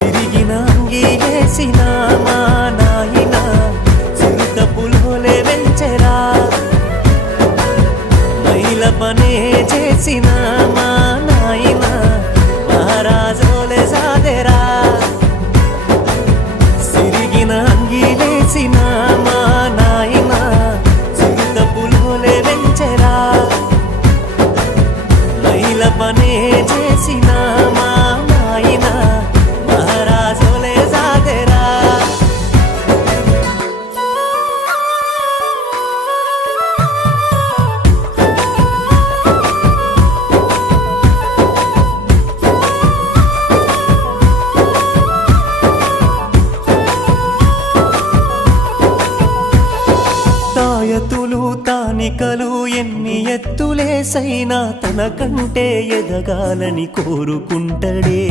తిరిగిన అంగీలేసిన మా నాయన చిరుత పులోలే వెంచెరా మైల పనే చేసిన మా నాయన మహారాజోలే సాదెరా సిరిగిన అంగీలేసిన మా నాయన చిరుత పులోలే వెంచెరా మైల పనే చేసిన మా నాయన మహారాజోలే సాదెరా తాయతులు తానికలు ఎన్ని ఎత్తులేసైనా తనకంటే ఎదగాలని కోరుకుంటడే